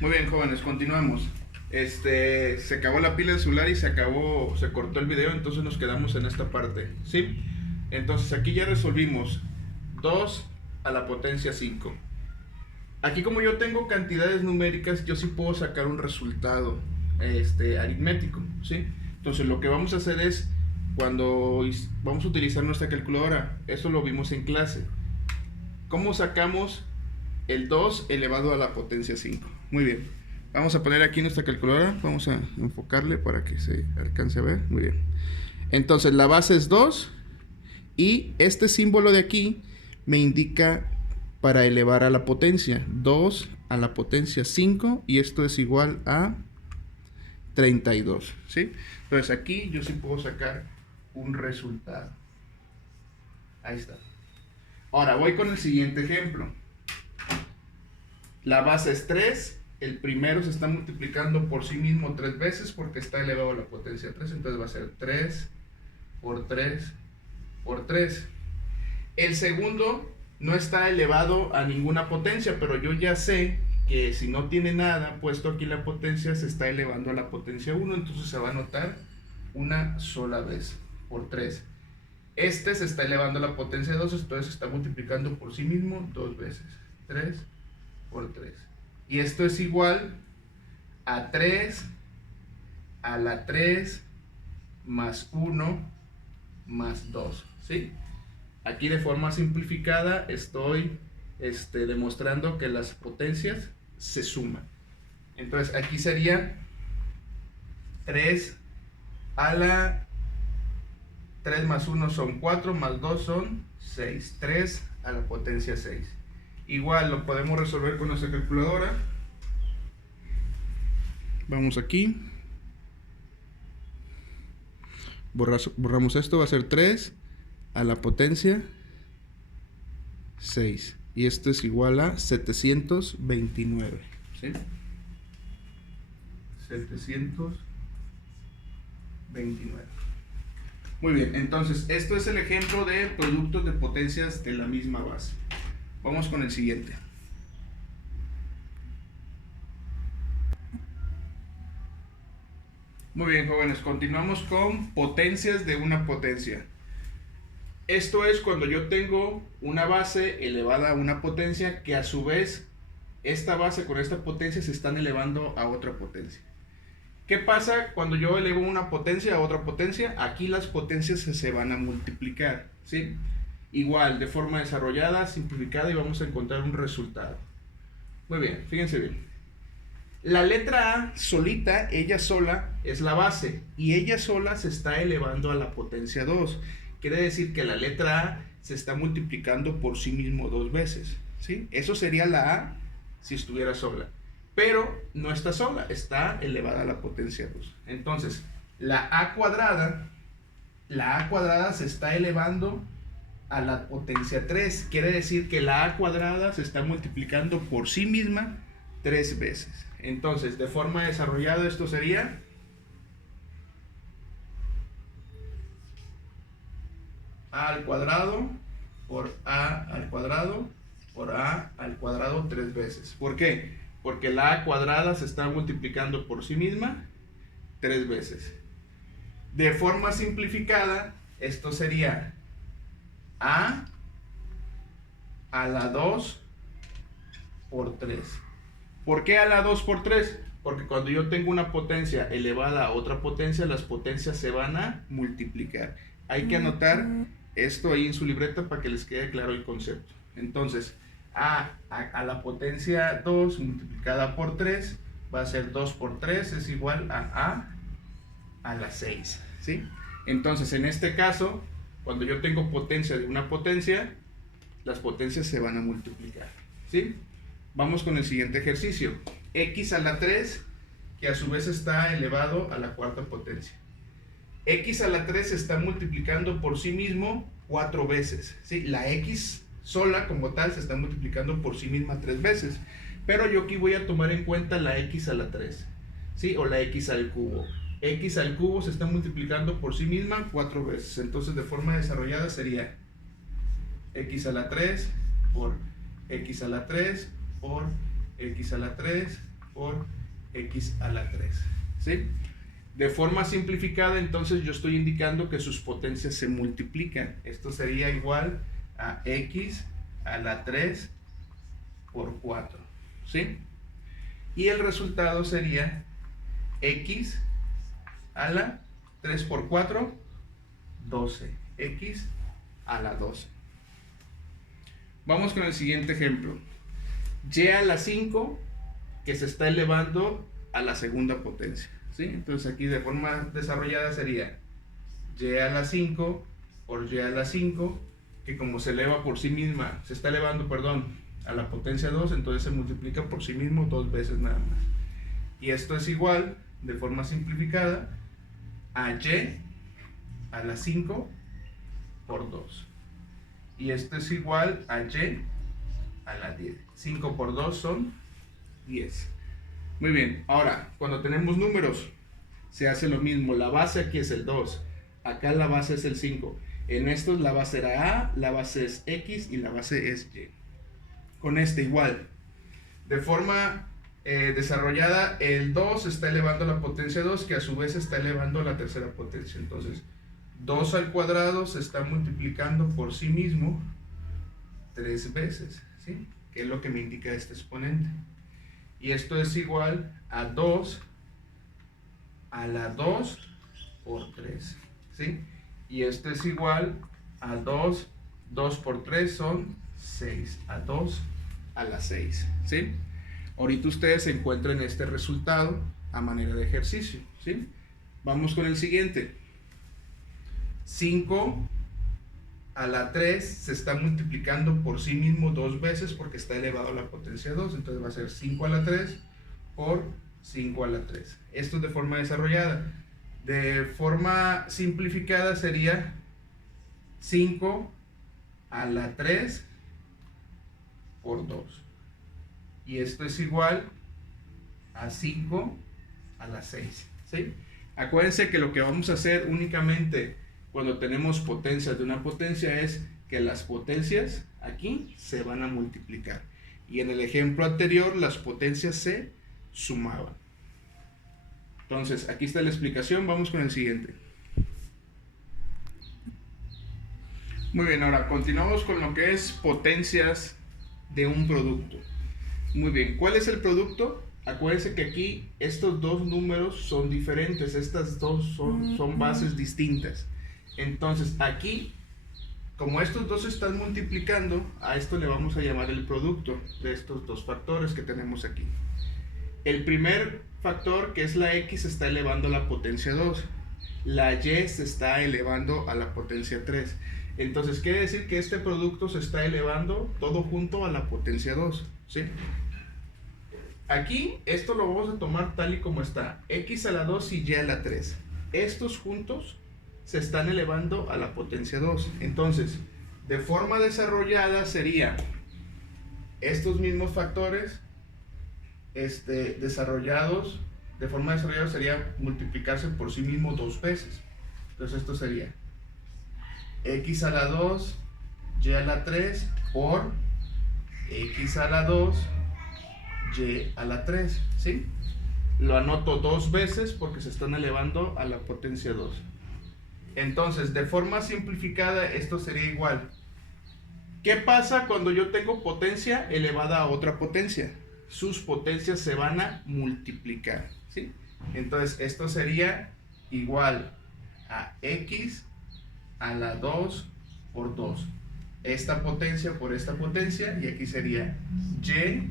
Muy bien, jóvenes, continuamos. Se acabó la pila del celular y se cortó el video, entonces nos quedamos en esta parte, ¿sí? Entonces aquí ya resolvimos 2 a la potencia 5. Aquí como yo tengo cantidades numéricas, yo sí puedo sacar un resultado aritmético, ¿sí? Entonces lo que vamos a hacer es, cuando vamos a utilizar nuestra calculadora, eso lo vimos en clase. ¿Cómo sacamos el 2 elevado a la potencia 5? Muy bien. Vamos a poner aquí nuestra calculadora. Vamos a enfocarle para que se alcance a ver. Muy bien. Entonces la base es 2 y este símbolo de aquí me indica para elevar a la potencia. 2 a la potencia 5 y esto es igual a 32. ¿Sí? Entonces aquí yo sí puedo sacar un resultado. Ahí está. Ahora voy con el siguiente ejemplo. La base es 3. El primero se está multiplicando por sí mismo 3 veces porque está elevado a la potencia 3. Entonces va a ser 3 por 3 por 3. El segundo no está elevado a ninguna potencia, pero yo ya sé que si no tiene nada puesto aquí la potencia, se está elevando a la potencia 1. Entonces se va a anotar una sola vez por 3. Este se está elevando a la potencia 2, entonces se está multiplicando por sí mismo 2 veces. 3 por 3. Y esto es igual a 3 a la 3 más 1 más 2. ¿Sí? Aquí de forma simplificada estoy demostrando que las potencias se suman. Entonces aquí sería 3 a la 3 más 1 son 4, más 2 son 6. 3 a la potencia 6. Igual lo podemos resolver con nuestra calculadora. Vamos aquí. Borramos esto, va a ser 3 a la potencia 6. Y esto es igual a 729. ¿Sí? 729. Muy bien, entonces esto es el ejemplo de productos de potencias de la misma base. Vamos con el siguiente. Muy bien, jóvenes, continuamos con potencias de una potencia. Esto es cuando yo tengo una base elevada a una potencia que a su vez esta base con esta potencia se están elevando a otra potencia. ¿Qué pasa cuando yo elevo una potencia a otra potencia? Aquí las potencias se van a multiplicar, ¿sí? Igual, de forma desarrollada, simplificada, y vamos a encontrar un resultado. Muy bien, fíjense bien. La letra A solita, ella sola, es la base, y ella sola se está elevando a la potencia 2. Quiere decir que la letra A se está multiplicando por sí mismo 2 veces, ¿sí? Eso sería la A si estuviera sola. Pero no está sola, está elevada a la potencia 2. Entonces, la A cuadrada se está elevando a la potencia 3. Quiere decir que la A cuadrada se está multiplicando por sí misma 3 veces. Entonces, de forma desarrollada, esto sería A al cuadrado por A al cuadrado por A al cuadrado 3 veces. ¿Por qué? Porque la A cuadrada se está multiplicando por sí misma 3 veces. De forma simplificada, esto sería A a la 2 por 3. ¿Por qué a la 2 por 3? Porque cuando yo tengo una potencia elevada a otra potencia, las potencias se van a multiplicar. Hay que anotar esto ahí en su libreta para que les quede claro el concepto. Entonces, a la potencia 2 multiplicada por 3 va a ser 2 por 3 es igual a la 6, ¿sí? Entonces, en este caso, cuando yo tengo potencia de una potencia, las potencias se van a multiplicar, ¿sí? Vamos con el siguiente ejercicio. X a la 3, que a su vez está elevado a la cuarta potencia. X a la 3 se está multiplicando por sí mismo 4 veces, ¿sí? La X sola como tal se está multiplicando por sí misma 3 veces. Pero yo aquí voy a tomar en cuenta la X a la 3, ¿sí? O la X al cubo. X al cubo se está multiplicando por sí misma 4 veces. Entonces, de forma desarrollada sería X a la 3 por X a la 3 por X a la 3 por x a la 3. ¿Sí? De forma simplificada, entonces yo estoy indicando que sus potencias se multiplican. Esto sería igual a x a la 3 por 4. ¿Sí? Y el resultado sería x a la 3 por 4, 12. X a la 12. Vamos con el siguiente ejemplo. Y a la 5 que se está elevando a la segunda potencia. ¿Sí? Entonces aquí de forma desarrollada sería y a la 5 por y a la 5, que como se eleva por sí misma, se está elevando, perdón, a la potencia 2, entonces se multiplica por sí mismo 2 veces nada más. Y esto es igual, de forma simplificada, a y a la 5 por 2. Y esto es igual a y a la 10. 5 por 2 son 10. Muy bien, ahora, cuando tenemos números, se hace lo mismo. La base aquí es el 2, acá la base es el 5. En estos la base era A, la base es X y la base es Y. Con este igual. De forma desarrollada, el 2 está elevando a la potencia 2, que a su vez está elevando a la tercera potencia. Entonces, 2 al cuadrado se está multiplicando por sí mismo 3 veces, ¿sí? Que es lo que me indica este exponente. Y esto es igual a 2 a la 2 por 3, ¿sí? Y esto es igual a 2 por 3 son 6, a 2 a la 6, ¿sí? Ahorita ustedes encuentran este resultado a manera de ejercicio, ¿sí? Vamos con el siguiente. 5 a la 3 se está multiplicando por sí mismo 2 veces porque está elevado a la potencia 2, entonces va a ser 5 a la 3 por 5 a la 3. Esto es de forma desarrollada. De forma simplificada sería 5 a la 3 por 2. Y esto es igual a 5 a la 6, ¿sí? Acuérdense que lo que vamos a hacer únicamente cuando tenemos potencias de una potencia es que las potencias aquí se van a multiplicar. Y en el ejemplo anterior las potencias se sumaban. Entonces, aquí está la explicación. Vamos con el siguiente. Muy bien, ahora continuamos con lo que es potencias de un producto. Muy bien, ¿cuál es el producto? Acuérdense que aquí estos dos números son diferentes. Estas dos son bases distintas. Entonces, aquí, como estos dos se están multiplicando, a esto le vamos a llamar el producto de estos dos factores que tenemos aquí. El primer factor, que es la X, se está elevando a la potencia 2. La Y se está elevando a la potencia 3. Entonces, quiere decir que este producto se está elevando todo junto a la potencia 2, ¿sí? Aquí, esto lo vamos a tomar tal y como está. X a la 2 y Y a la 3. Estos juntos se están elevando a la potencia 2. Entonces, de forma desarrollada sería estos mismos factores desarrollados, de forma desarrollada sería multiplicarse por sí mismo 2 veces. Entonces esto sería X a la 2, Y a la 3 por X a la 2, Y a la 3, ¿sí? Lo anoto 2 veces porque se están elevando a la potencia 2. Entonces, de forma simplificada, esto sería igual. ¿Qué pasa cuando yo tengo potencia elevada a otra potencia? Sus potencias se van a multiplicar, ¿sí? Entonces, esto sería igual a X a la 2 por 2. Esta potencia por esta potencia, y aquí sería Y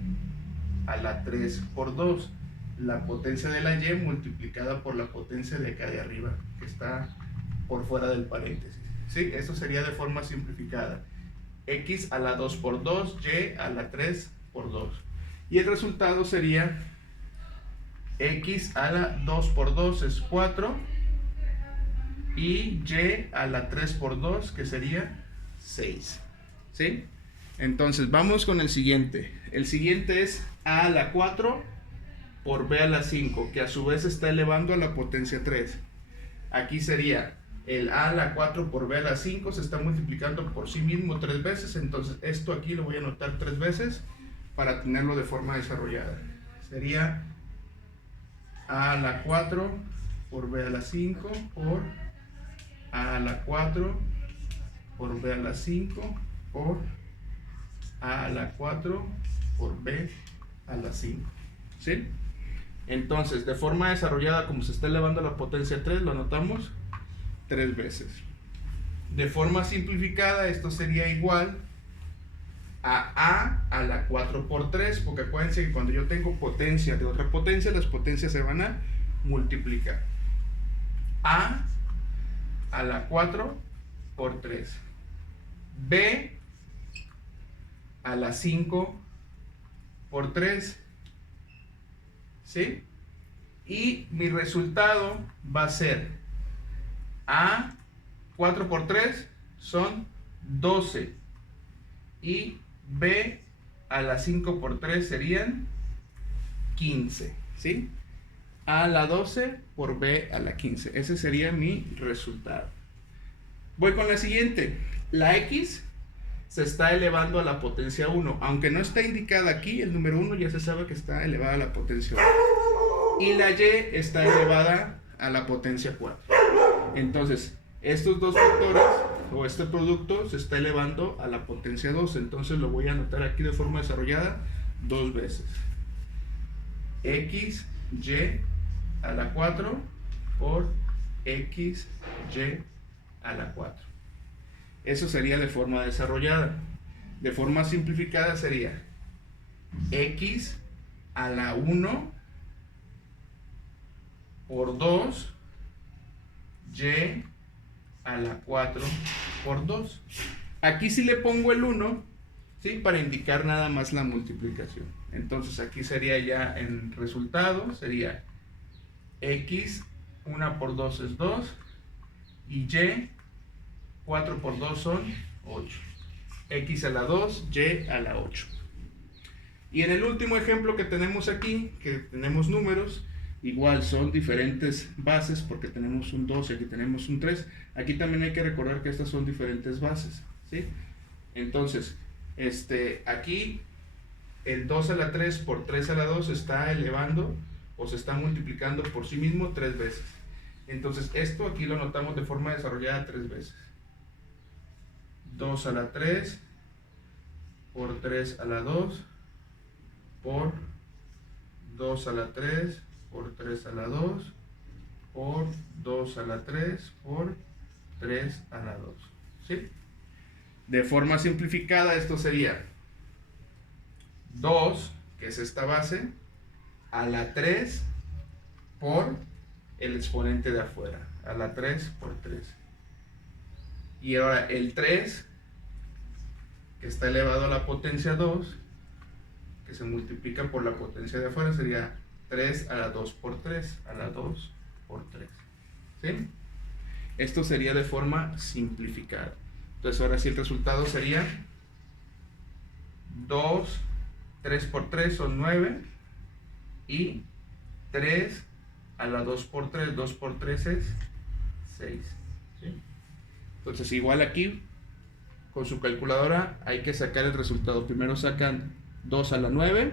a la 3 por 2. La potencia de la Y multiplicada por la potencia de acá de arriba, que está por fuera del paréntesis, ¿sí? Esto sería de forma simplificada. X a la 2 por 2, Y a la 3 por 2. Y el resultado sería X a la 2 por 2 es 4. Y Y a la 3 por 2, que sería 6. ¿Sí? Entonces, vamos con el siguiente. El siguiente es A a la 4 por B a la 5, que a su vez está elevando a la potencia 3. Aquí sería el A a la 4 por B a la 5, se está multiplicando por sí mismo 3 veces. Entonces, esto aquí lo voy a anotar 3 veces para tenerlo de forma desarrollada. Sería a a la 4 por b a la 5 por a a la 4 por b a la 5 por a a la 4 por b a la 5. ¿Sí? Entonces, de forma desarrollada, como se está elevando la potencia 3, lo anotamos 3 veces. De forma simplificada, esto sería igual a la 4 por 3, porque acuérdense que cuando yo tengo potencia de otra potencia, las potencias se van a multiplicar. A la 4 por 3. B a la 5 por 3. ¿Sí? Y mi resultado va a ser A 4 por 3 son 12. Y B a la 5 por 3 serían 15. ¿Sí? A la 12 por B a la 15. Ese sería mi resultado. Voy con la siguiente. La X se está elevando a la potencia 1. Aunque no está indicada aquí, el número 1 ya se sabe que está elevada a la potencia 1. Y la Y está elevada a la potencia 4. Entonces, estos dos factores o este producto se está elevando a la potencia 2. Entonces lo voy a anotar aquí de forma desarrollada 2 veces. X, Y a la 4 por X, Y a la 4. Eso sería de forma desarrollada. De forma simplificada sería X a la 1 por 2 Y a la 4 por 2. Aquí sí le pongo el 1, ¿sí? Para indicar nada más la multiplicación. Entonces aquí sería ya en resultado, sería X 1 por 2 es 2 y Y 4 por 2 son 8. X a la 2, Y a la 8. Y en el último ejemplo que tenemos aquí, que tenemos números, igual son diferentes bases porque tenemos un 2 y aquí tenemos un 3. Aquí también hay que recordar que estas son diferentes bases, ¿sí? Entonces, aquí el 2 a la 3 por 3 a la 2 se está elevando o se está multiplicando por sí mismo 3 veces. Entonces, esto aquí lo notamos de forma desarrollada 3 veces. 2 a la 3 por 3 a la 2 por 2 a la 3 por 3 a la 2 por 2 a la 3 por 3 a la 2. ¿Sí? De forma simplificada esto sería 2, que es esta base, a la 3 por el exponente de afuera, a la 3 por 3. Y ahora el 3, que está elevado a la potencia 2, que se multiplica por la potencia de afuera, sería 3 a la 2 por 3, a la 2 por 3. ¿Sí? Esto sería de forma simplificada. Entonces ahora sí el resultado sería 2, 3 por 3 son 9 y 3 a la 2 por 3, 2 por 3 es 6. ¿Sí? Entonces igual aquí con su calculadora hay que sacar el resultado. Primero sacan 2 a la 9,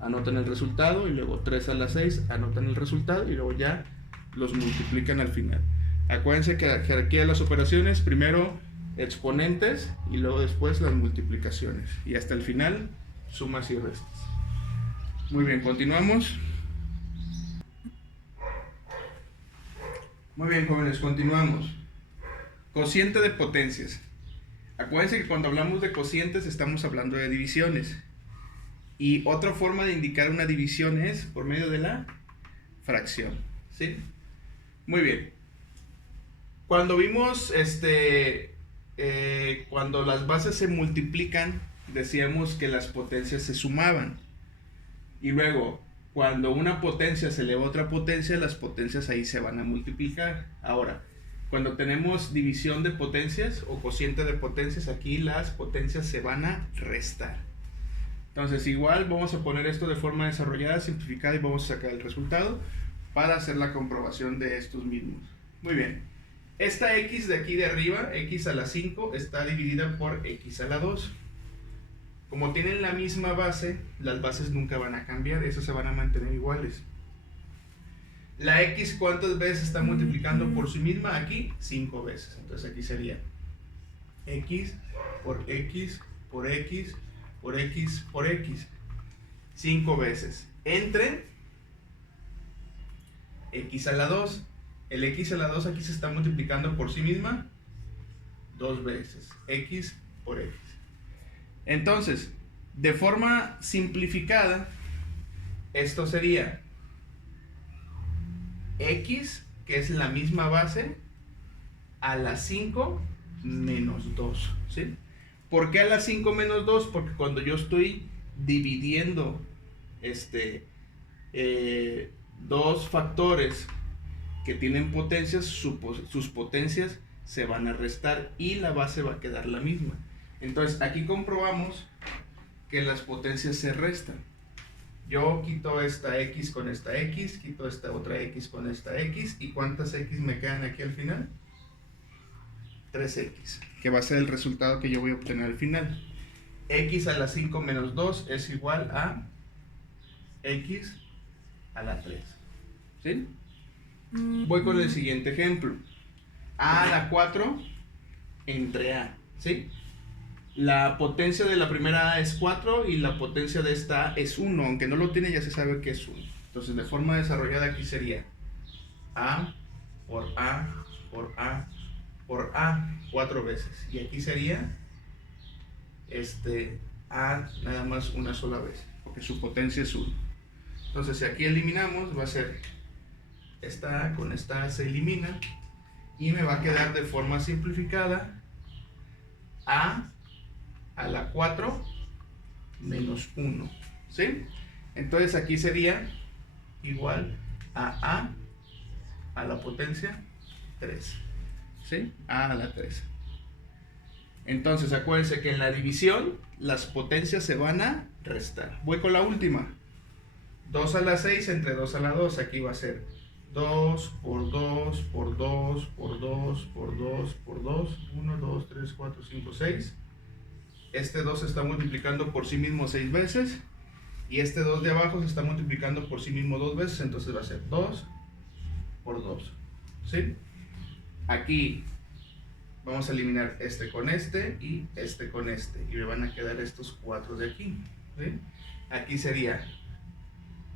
anotan el resultado, y luego 3 a la 6, anotan el resultado, y luego ya los multiplican al final. Acuérdense que la jerarquía de las operaciones, primero exponentes y luego después las multiplicaciones, y hasta el final sumas y restas. Muy bien, continuamos. Muy bien, jóvenes, continuamos. Cociente de potencias. Acuérdense que cuando hablamos de cocientes estamos hablando de divisiones. Y otra forma de indicar una división es por medio de la fracción. ¿Sí? Muy bien. Cuando vimos cuando las bases se multiplican, decíamos que las potencias se sumaban. Y luego, cuando una potencia se eleva a otra potencia, las potencias ahí se van a multiplicar. Ahora, cuando tenemos división de potencias o cociente de potencias, aquí las potencias se van a restar. Entonces igual vamos a poner esto de forma desarrollada, simplificada, y vamos a sacar el resultado para hacer la comprobación de estos mismos. Muy bien. Esta x de aquí de arriba, x a la 5, está dividida por x a la 2. Como tienen la misma base, las bases nunca van a cambiar, esas se van a mantener iguales. La x, ¿cuántas veces está multiplicando por sí misma? Aquí, 5 veces. Entonces aquí sería x por x por x por x por x. 5 veces. Entre x a la 2. El x a la 2 aquí se está multiplicando por sí misma 2 veces. X por x. Entonces, de forma simplificada, esto sería x, que es la misma base, a la 5 menos 2, ¿sí? ¿Por qué a la 5 menos 2? Porque cuando yo estoy dividiendo dos factores que tienen potencias, sus potencias se van a restar y la base va a quedar la misma. Entonces aquí comprobamos que las potencias se restan. Yo quito esta x con esta x, quito esta otra x con esta x, ¿y cuántas x me quedan aquí al final? 3x, que va a ser el resultado que yo voy a obtener al final. X a la 5 menos 2 es igual a x a la 3. ¿Sí? Voy con el siguiente ejemplo. A a la 4 entre a. ¿Sí? La potencia de la primera A es 4 y la potencia de esta A es 1. Aunque no lo tiene, ya se sabe que es 1. Entonces, de forma desarrollada aquí sería A por A por A por A 4 veces. Y aquí sería A nada más una sola vez, porque su potencia es 1. Entonces, si aquí eliminamos, va a ser esta A con esta A se elimina y me va a quedar de forma simplificada A a la 4 menos 1, ¿sí? Entonces aquí sería igual a la potencia 3, ¿sí? A la 3. Entonces acuérdense que en la división las potencias se van a restar. Voy con la última. 2 a la 6 entre 2 a la 2, aquí va a ser 2 por 2 por 2 por 2 por 2 por 2, 1, 2, 3, 4, 5, 6. Este 2 se está multiplicando por sí mismo 6 veces. Y este 2 de abajo se está multiplicando por sí mismo 2 veces. Entonces va a ser 2 por 2. ¿Sí? Aquí vamos a eliminar este con este y este con este. Y me van a quedar estos 4 de aquí. ¿Sí? Aquí sería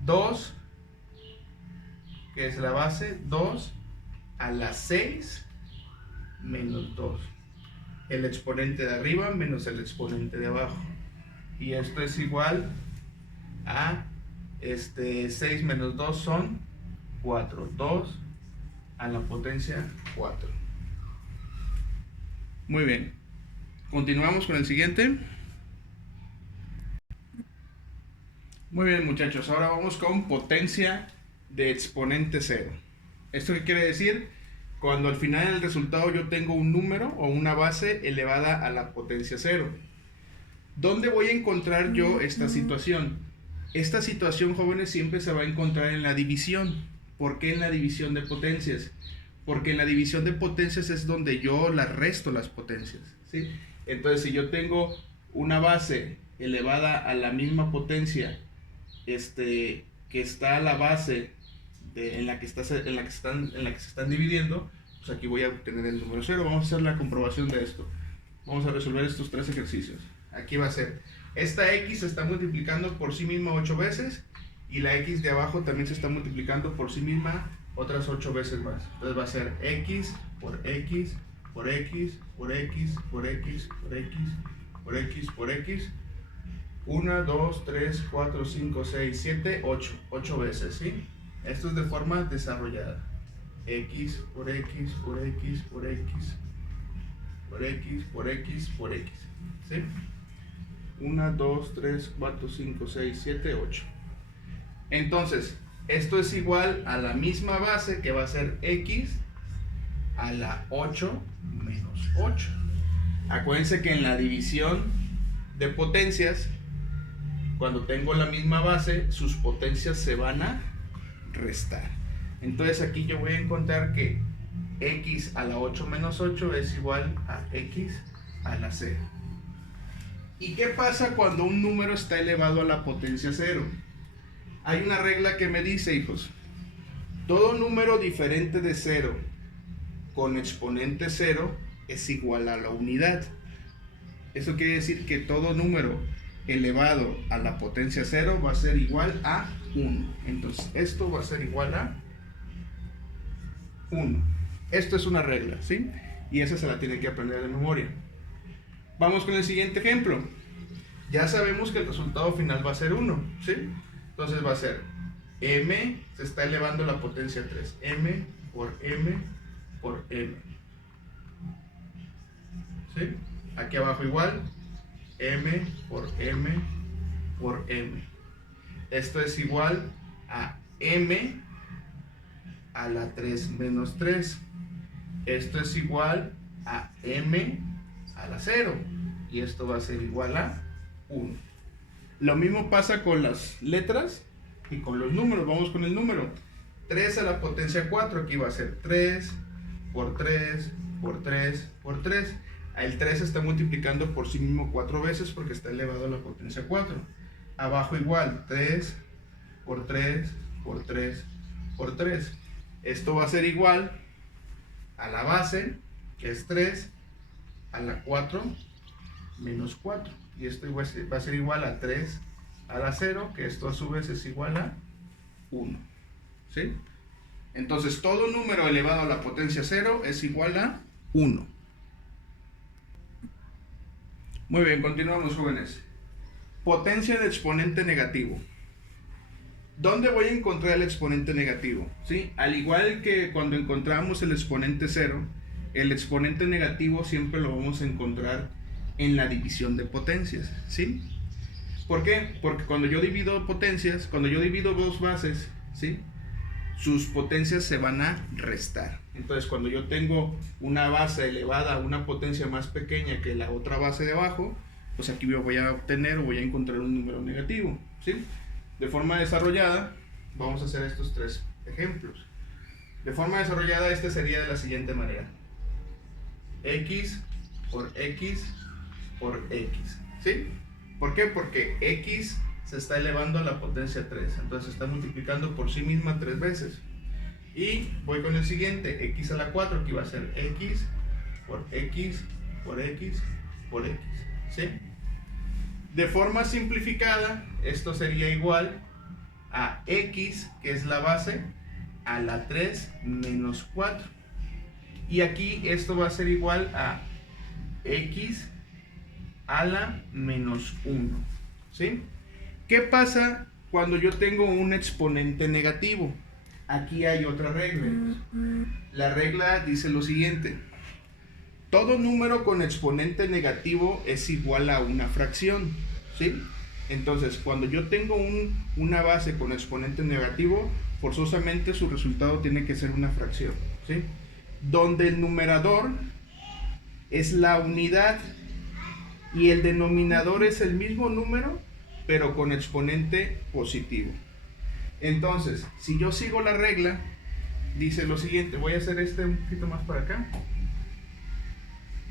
2, que es la base, 2 a la 6 menos 2. El exponente de arriba menos el exponente de abajo. Y esto es igual a 6 menos 2 son 4. 2 a la potencia 4. Muy bien. Continuamos con el siguiente. Muy bien, muchachos. Ahora vamos con potencia de exponente 0. ¿Esto qué quiere decir? Cuando al final del resultado yo tengo un número o una base elevada a la potencia 0. ¿Dónde voy a encontrar yo esta situación? Esta situación, jóvenes, siempre se va a encontrar en la división. ¿Por qué en la división de potencias? Porque en la división de potencias es donde yo las resto las potencias, ¿sí? Entonces, si yo tengo una base elevada a la misma potencia que está a la base en la que se están dividiendo, pues aquí voy a obtener el número 0. Vamos a hacer la comprobación de esto. Vamos a resolver estos 3 ejercicios. Aquí va a ser, esta x se está multiplicando por sí misma 8 veces y la x de abajo también se está multiplicando por sí misma otras 8 veces más. Entonces va a ser x por x por x por x por x por x por x por x 1, 2, 3, 4, 5, 6, 7, 8. 8 veces, ¿sí? Esto es de forma desarrollada. X por x por x por x por x por x por x. ¿Sí? 1, 2, 3, 4, 5, 6, 7, 8. Entonces, esto es igual a la misma base que va a ser x a la 8 menos 8. Acuérdense que en la división de potencias, cuando tengo la misma base, sus potencias se van a restar. Entonces aquí yo voy a encontrar que x a la 8 menos 8 es igual a x a la 0. ¿Y qué pasa cuando un número está elevado a la potencia 0? Hay una regla que me dice, hijos, Todo número diferente de 0 con exponente 0 es igual a la unidad. Eso quiere decir que todo número elevado a la potencia 0 va a ser igual a 1. Entonces esto va a ser igual a 1. Esto es una regla, ¿sí? Y esa se la tiene que aprender de memoria. Vamos con el siguiente ejemplo. Ya sabemos que el resultado final va a ser 1, ¿sí? Entonces va a ser m, se está elevando a la potencia 3. m por m por m. ¿Sí? Aquí abajo igual, m por m por m. Esto es igual a m a la 3 menos 3. Esto es igual a m a la 0. Y esto va a ser igual a 1. Lo mismo pasa con las letras y con los números. Vamos con el número. 3 a la potencia 4. Aquí va a ser 3 por 3 por 3 por 3. El 3 se está multiplicando por sí mismo 4 veces porque está elevado a la potencia 4. Abajo igual, 3 por 3 por 3 por 3. Esto va a ser igual a la base, que es 3, a la 4 menos 4. Y esto va a ser igual a 3 a la 0, que esto a su vez es igual a 1. ¿Sí? Entonces todo número elevado a la potencia 0 es igual a 1. Muy bien, continuamos, jóvenes. Potencia de exponente negativo. ¿Dónde voy a encontrar el exponente negativo? ¿Sí? Al igual que cuando encontramos el exponente 0, el exponente negativo siempre lo vamos a encontrar en la división de potencias. ¿Sí? ¿Por qué? Porque cuando yo divido potencias, cuando yo divido dos bases, ¿sí?, sus potencias se van a restar. Entonces, cuando yo tengo una base elevada a una potencia más pequeña que la otra base de abajo, pues aquí voy a obtener o voy a encontrar un número negativo, ¿sí? De forma desarrollada, vamos a hacer estos tres ejemplos. De forma desarrollada, este sería de la siguiente manera: x por x por x, ¿sí? ¿Por qué? Porque x se está elevando a la potencia 3, entonces se está multiplicando por sí misma 3 veces. Y voy con el siguiente, x a la 4, que va a ser x por x por x por x, ¿sí? De forma simplificada, esto sería igual a x, que es la base, a la 3 menos 4. Y aquí esto va a ser igual a x a la menos 1, ¿sí? ¿Qué pasa cuando yo tengo un exponente negativo? Aquí hay otra regla. La regla dice lo siguiente: todo número con exponente negativo es igual a una fracción, ¿sí? Entonces, cuando yo tengo una base con exponente negativo, forzosamente su resultado tiene que ser una fracción, ¿sí? Donde el numerador es la unidad y el denominador es el mismo número, pero con exponente positivo. Entonces, si yo sigo la regla, dice lo siguiente. Voy a hacer este un poquito más para acá.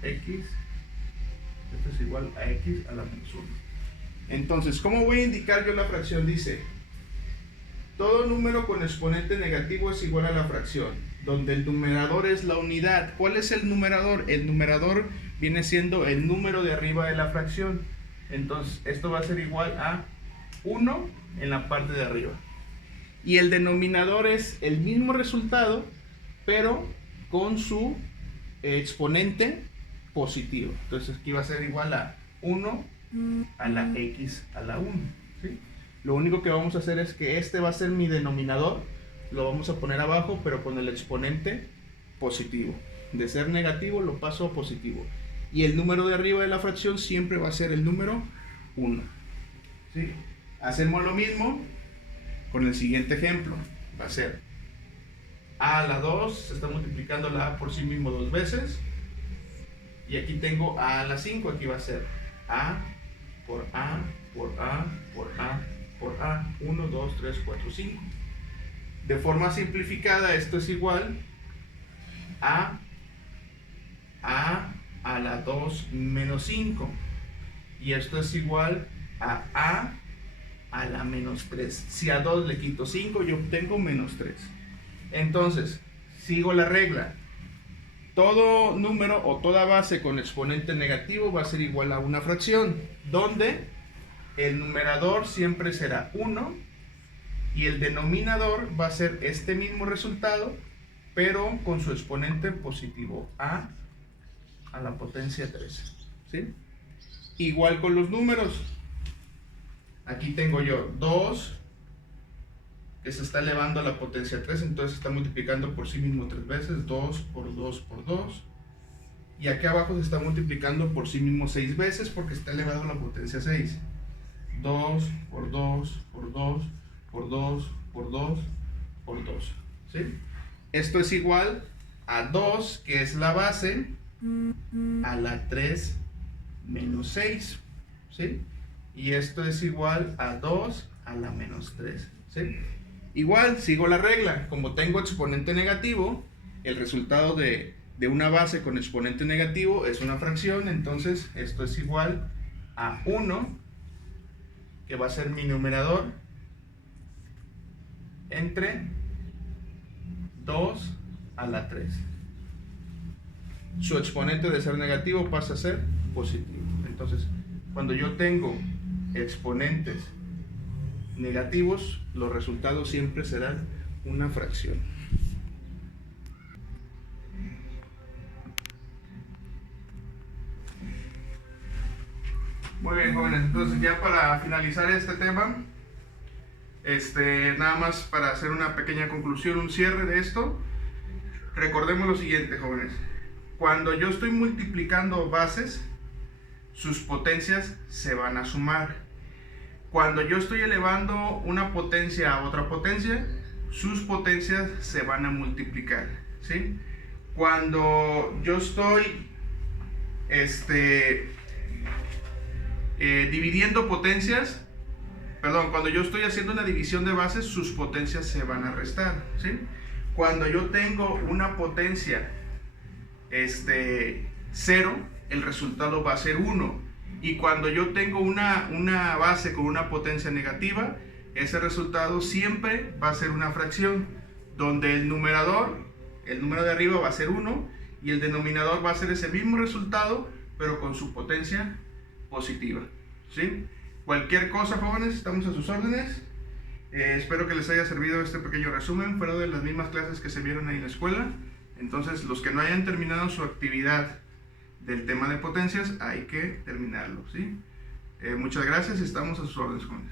X, esto es igual a x a la menos 1. Entonces, ¿cómo voy a indicar yo la fracción? Dice, todo número con exponente negativo es igual a la fracción, donde el numerador es la unidad. ¿Cuál es el numerador? El numerador viene siendo el número de arriba de la fracción. Entonces, esto va a ser igual a 1 en la parte de arriba. Y el denominador es el mismo resultado, pero con su exponente positivo. Entonces, aquí va a ser igual a 1 a la x a la 1, ¿sí? Lo único que vamos a hacer es que este va a ser mi denominador, lo vamos a poner abajo, pero con el exponente positivo. De ser negativo lo paso a positivo. Y el número de arriba de la fracción siempre va a ser el número 1, ¿sí? Hacemos lo mismo con el siguiente ejemplo. Va a ser a a la 2, se está multiplicando la a por sí mismo 2 veces. Y aquí tengo a la 5, aquí va a ser a por a por a por a por a, 1, 2, 3, 4, 5. De forma simplificada, esto es igual a la 2 menos 5. Y esto es igual a la menos 3. Si a 2 le quito 5, yo obtengo menos 3. Entonces, sigo la regla. Todo número o toda base con exponente negativo va a ser igual a una fracción, donde el numerador siempre será 1 y el denominador va a ser este mismo resultado, pero con su exponente positivo a la potencia 3. ¿Sí? Igual con los números. Aquí tengo yo 2 que se está elevando a la potencia 3, entonces está multiplicando por sí mismo 3 veces, 2 por 2 por 2. Y aquí abajo se está multiplicando por sí mismo 6 veces porque está elevado a la potencia 6. 2 por 2 por 2 por 2 por 2 por 2. ¿Sí? Esto es igual a 2, que es la base, a la 3 menos 6. ¿Sí? Y esto es igual a 2 a la menos 3. ¿Sí? Igual, sigo la regla. Como tengo exponente negativo, el resultado de una base con exponente negativo es una fracción. Entonces esto es igual a 1, que va a ser mi numerador, entre 2 a la 3. Su exponente de ser negativo pasa a ser positivo. Entonces, cuando yo tengo exponentes negativos, los resultados siempre serán una fracción. Muy bien, jóvenes, entonces ya para finalizar este tema, nada más para hacer una pequeña conclusión, un cierre de esto, recordemos lo siguiente, jóvenes. Cuando yo estoy multiplicando bases, sus potencias se van a sumar. Cuando yo estoy elevando una potencia a otra potencia, sus potencias se van a multiplicar, ¿sí? Cuando yo estoy dividiendo potencias, cuando yo estoy haciendo una división de bases, sus potencias se van a restar, ¿sí? Cuando yo tengo una potencia 0, el resultado va a ser 1. Y cuando yo tengo una base con una potencia negativa, ese resultado siempre va a ser una fracción, donde el número de arriba va a ser 1 y el denominador va a ser ese mismo resultado, pero con su potencia positiva. ¿Sí? Cualquier cosa, jóvenes, estamos a sus órdenes. Espero que les haya servido este pequeño resumen, fuera de las mismas clases que se vieron ahí en la escuela. Entonces, los que no hayan terminado su actividad del tema de potencias, hay que terminarlo, ¿sí? Muchas gracias, estamos a sus órdenes, jóvenes.